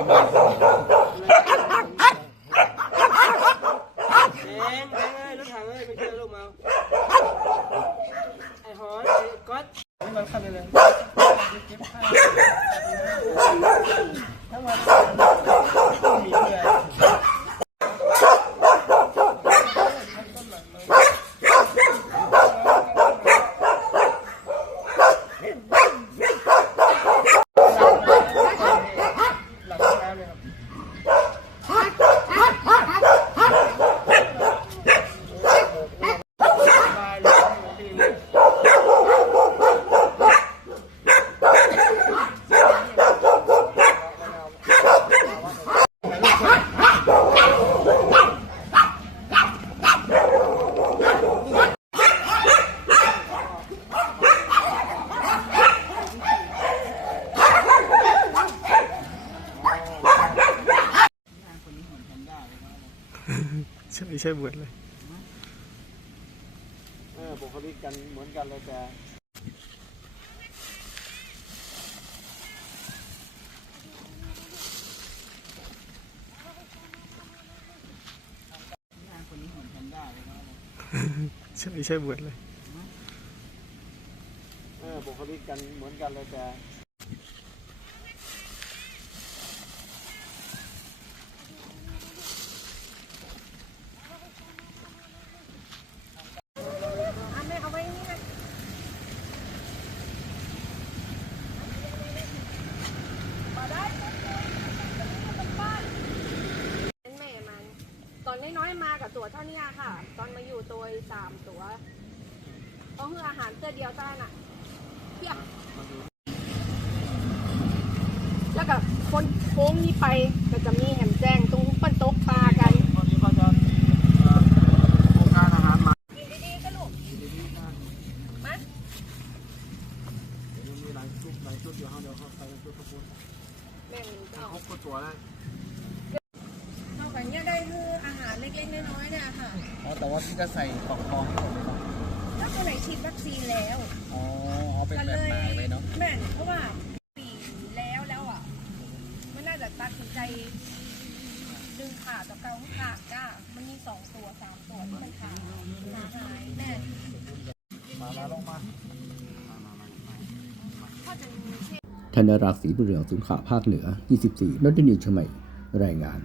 ลงมาเองเองเอ้ยรถถังเอ้ยไปเจอลูกมาไอ้หอนไอ้ก๊อตนี่มันขับไปเลยเก็บผ้าทั้งวันต้องมีเพื่อน หลังน้ำเลยครับสบายเลยพี่นี่ ใช่ใช่เหมือนเลยเออบุคลิกกันเหมือนกันเลยแต่ใช่ใช่เหมือนเลยเออบุคลิกกันเหมือนกันเลยแต่ อันไม่เอาไว้นี่นะเป็นแม่มัน ตอ นน้อยๆมากับตัวเท่านี้ค่ะ ตอนมาอยู่ตัวสามตัวต้องคืออาหารเตือเดียวต้านอะเพียบแล้วก็คนโค้งนี้ไปก็จะมีแหมแจ้งตรงปั้นโต๊ะปลากันตอนนี้ก็จะมีเอ่อโครงการอาหารหมากินดีๆก็ลูกดีๆนะมาเดี๋ยวมีหลายชุดหลายชุดอยู่ห้องเดียวเข้าไปชุดขบวนแม่งเจ้าครบก็ตัวแล้ว เท่ากันเนี่ยได้คืออาหารเล็กๆน้อยๆเนี่ยค่ะอ๋อแต่ว่าที่จะใส่กล่องทองให้หมดเลยเนาะถ้าตัวไหนฉีดวัคซีนแล้วอ๋อเอาเป็นก็แบบหมายไว้เนาะแม่นเพราะว่าปีแล้วแล้วอะมันน่าจะตัดสินใจ ดึงขาตัวเก่าขาดก้ามันมีสองตัวสามตัวที่มันขาดหายแม่นมามาลงมาก็จะมีเช่น ธนรักษ์ศรีบุญเรืองสงขลาภาคเหนือ 24นนทนิวชมัยรายงาน